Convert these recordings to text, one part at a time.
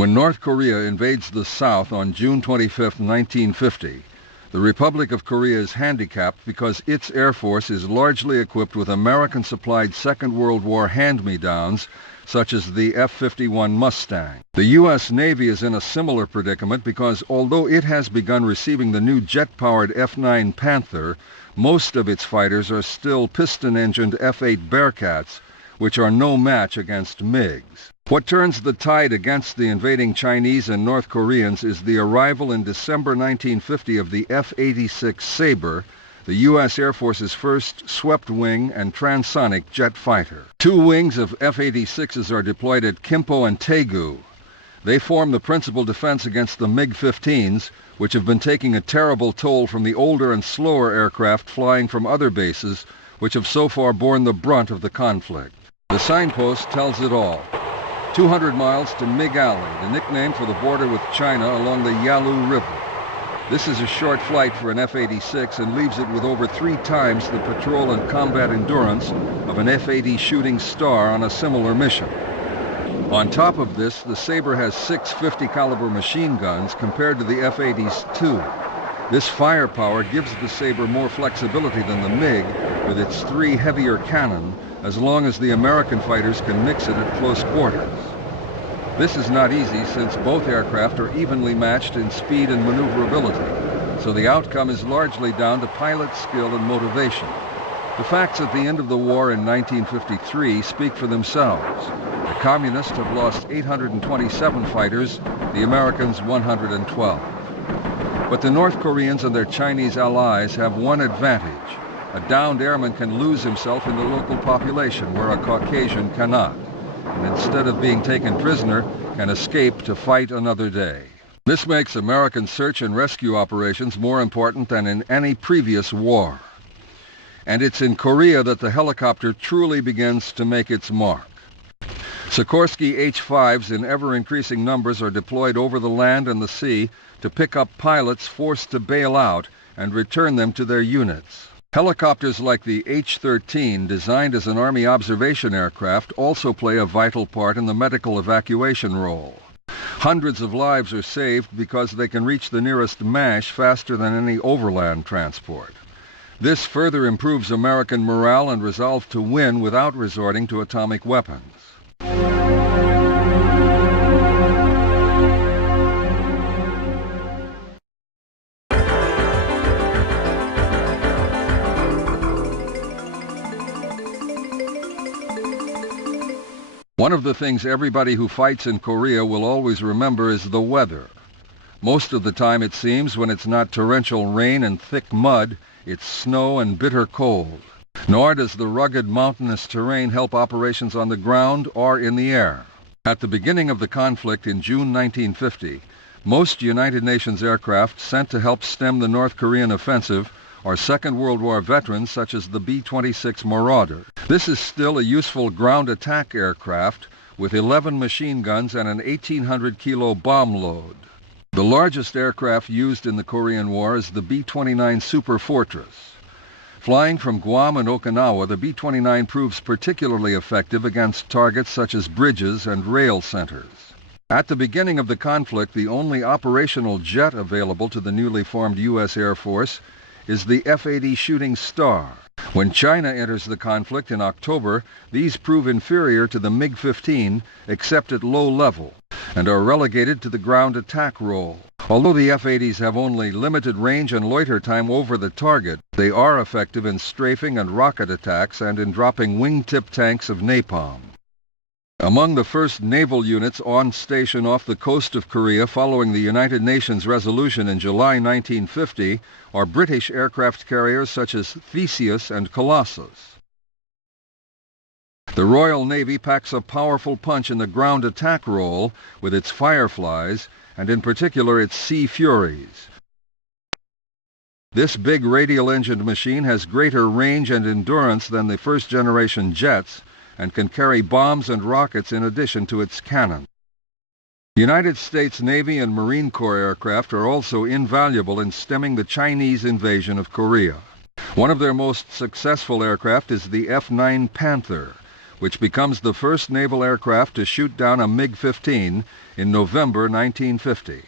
When North Korea invades the South on June 25, 1950, the Republic of Korea is handicapped because its Air Force is largely equipped with American-supplied Second World War hand-me-downs, such as the F-51 Mustang. The U.S. Navy is in a similar predicament because although it has begun receiving the new jet-powered F-9 Panther, most of its fighters are still piston-engined F-8 Bearcats, which are no match against MiGs. What turns the tide against the invading Chinese and North Koreans is the arrival in December 1950 of the F-86 Sabre, the U.S. Air Force's first swept-wing and transonic jet fighter. 2 wings of F-86s are deployed at Kimpo and Taegu. They form the principal defense against the MiG-15s, which have been taking a terrible toll from the older and slower aircraft flying from other bases, which have so far borne the brunt of the conflict. The signpost tells it all. 200 miles to MiG Alley, the nickname for the border with China along the Yalu River. This is a short flight for an F-86 and leaves it with over 3 times the patrol and combat endurance of an F-80 Shooting Star on a similar mission. On top of this, the Sabre has 6 50-caliber machine guns compared to the F-80's 2. This firepower gives the Sabre more flexibility than the MiG with its 3 heavier cannon, as long as the American fighters can mix it at close quarters. This is not easy since both aircraft are evenly matched in speed and maneuverability, so the outcome is largely down to pilot skill and motivation. The facts at the end of the war in 1953 speak for themselves. The Communists have lost 827 fighters, the Americans 112. But the North Koreans and their Chinese allies have one advantage. A downed airman can lose himself in the local population where a Caucasian cannot, and instead of being taken prisoner, can escape to fight another day. This makes American search and rescue operations more important than in any previous war. And it's in Korea that the helicopter truly begins to make its mark. Sikorsky H-5s in ever-increasing numbers are deployed over the land and the sea to pick up pilots forced to bail out and return them to their units. Helicopters like the H-13, designed as an Army observation aircraft, also play a vital part in the medical evacuation role. Hundreds of lives are saved because they can reach the nearest MASH faster than any overland transport. This further improves American morale and resolve to win without resorting to atomic weapons. One of the things everybody who fights in Korea will always remember is the weather. Most of the time, it seems, when it's not torrential rain and thick mud, it's snow and bitter cold. Nor does the rugged mountainous terrain help operations on the ground or in the air. At the beginning of the conflict in June 1950, most United Nations aircraft sent to help stem the North Korean offensive are Second World War veterans such as the B-26 Marauder. This is still a useful ground attack aircraft with 11 machine guns and an 1,800-kilo bomb load. The largest aircraft used in the Korean War is the B-29 Super Fortress. Flying from Guam and Okinawa, the B-29 proves particularly effective against targets such as bridges and rail centers. At the beginning of the conflict, the only operational jet available to the newly formed U.S. Air Force is the F-80 Shooting Star. When China enters the conflict in October, these prove inferior to the MiG-15 except at low level and are relegated to the ground attack role. Although the F-80s have only limited range and loiter time over the target, they are effective in strafing and rocket attacks and in dropping wingtip tanks of napalm. Among the first naval units on station off the coast of Korea following the United Nations resolution in July 1950 are British aircraft carriers such as Theseus and Colossus. The Royal Navy packs a powerful punch in the ground attack role with its Fireflies and in particular its Sea Furies. This big radial-engined machine has greater range and endurance than the first-generation jets and can carry bombs and rockets in addition to its cannon. United States Navy and Marine Corps aircraft are also invaluable in stemming the Chinese invasion of Korea. One of their most successful aircraft is the F-9 Panther, which becomes the first naval aircraft to shoot down a MiG-15 in November 1950.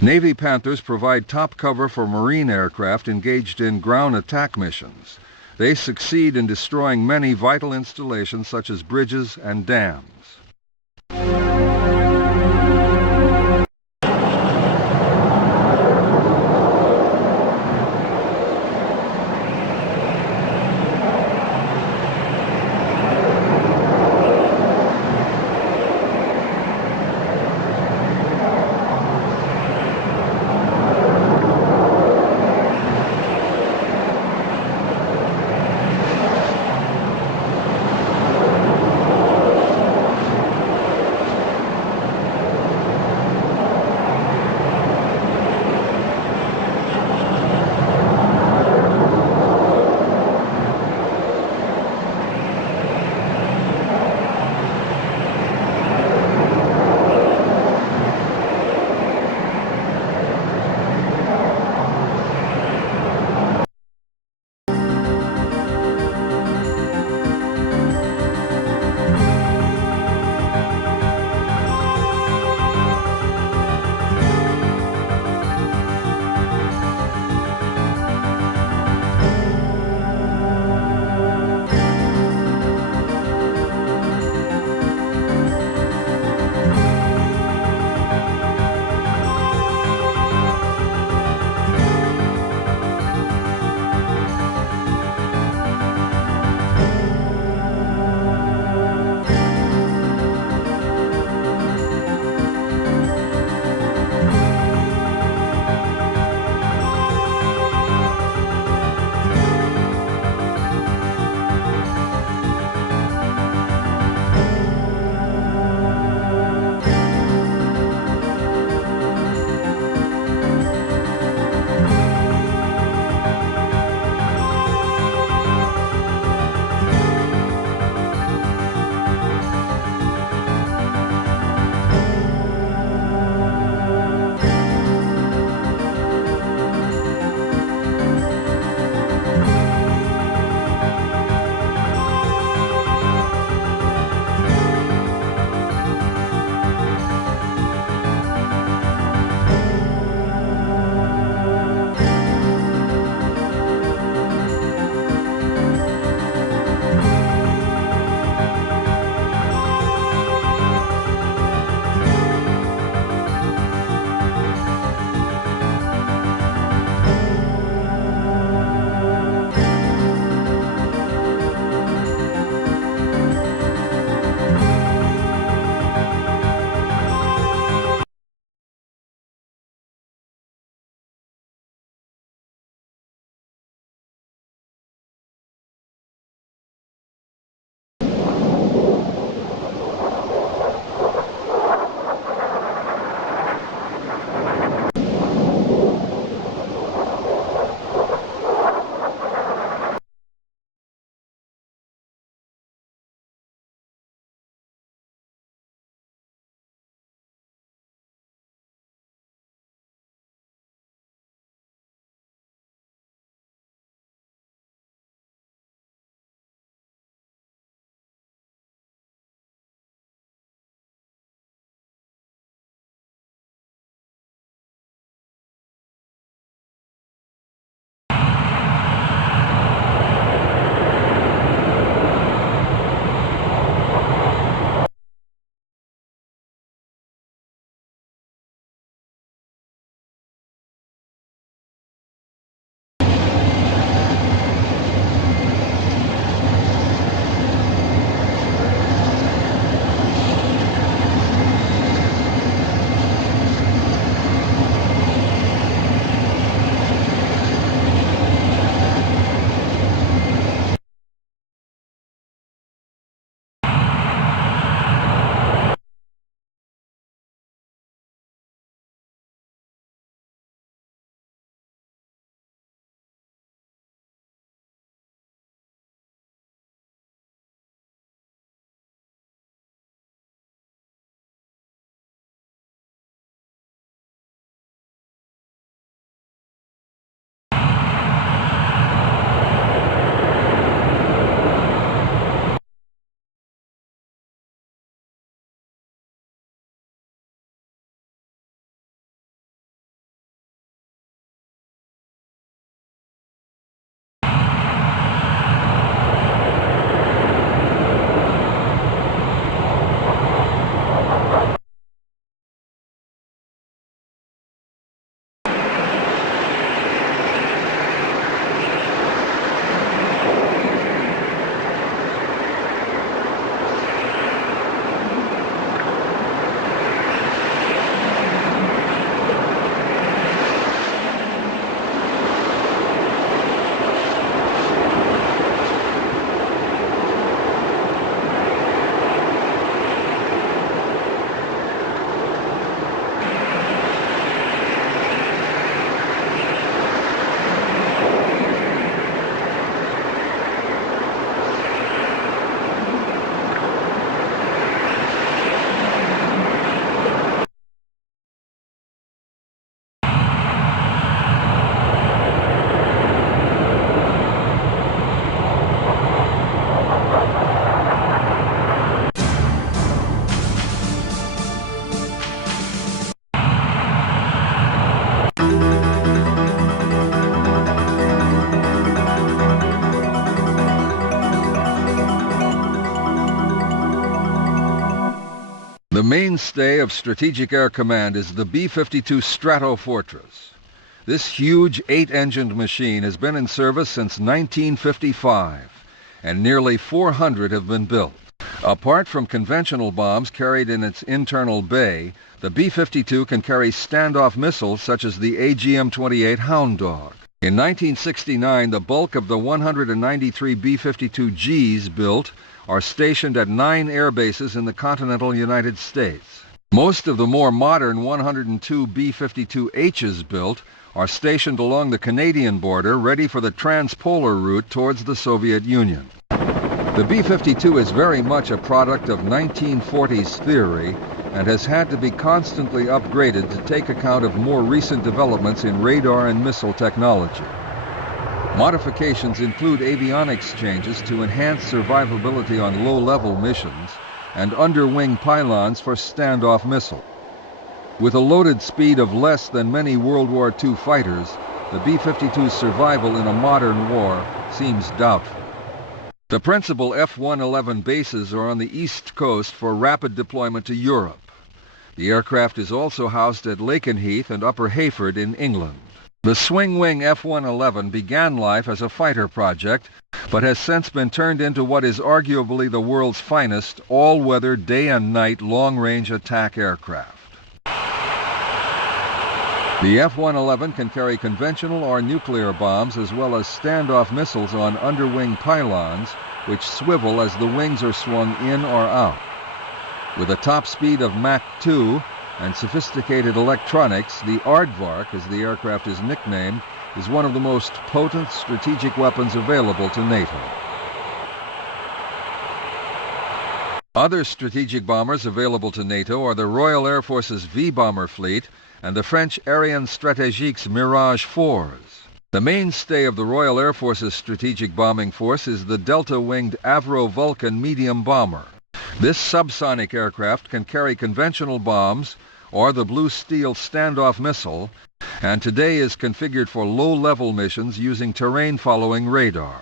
Navy Panthers provide top cover for Marine aircraft engaged in ground attack missions. They succeed in destroying many vital installations such as bridges and dams. mainstay of Strategic Air Command is the B-52 Stratofortress. This huge 8-engined machine has been in service since 1955, and nearly 400 have been built. Apart from conventional bombs carried in its internal bay, the B-52 can carry standoff missiles such as the AGM-28 Hound Dog. In 1969, the bulk of the 193 B-52Gs built are stationed at 9 air bases in the continental United States. Most of the more modern 102 B-52Hs built are stationed along the Canadian border, ready for the transpolar route towards the Soviet Union. The B-52 is very much a product of 1940s theory and has had to be constantly upgraded to take account of more recent developments in radar and missile technology. Modifications include avionics changes to enhance survivability on low-level missions and underwing pylons for standoff missile. With a loaded speed of less than many World War II fighters, the B-52's survival in a modern war seems doubtful. The principal F-111 bases are on the East Coast for rapid deployment to Europe. The aircraft is also housed at Lakenheath and Upper Heyford in England. The swing-wing F-111 began life as a fighter project, but has since been turned into what is arguably the world's finest all-weather day and night long-range attack aircraft. The F-111 can carry conventional or nuclear bombs as well as standoff missiles on underwing pylons, which swivel as the wings are swung in or out. With a top speed of Mach 2 and sophisticated electronics, the Aardvark, as the aircraft is nicknamed, is one of the most potent strategic weapons available to NATO. Other strategic bombers available to NATO are the Royal Air Force's V-bomber fleet and the French Ariane Stratégique's Mirage 4s. The mainstay of the Royal Air Force's strategic bombing force is the delta-winged Avro Vulcan medium bomber. This subsonic aircraft can carry conventional bombs or the Blue Steel standoff missile, and today is configured for low-level missions using terrain-following radar.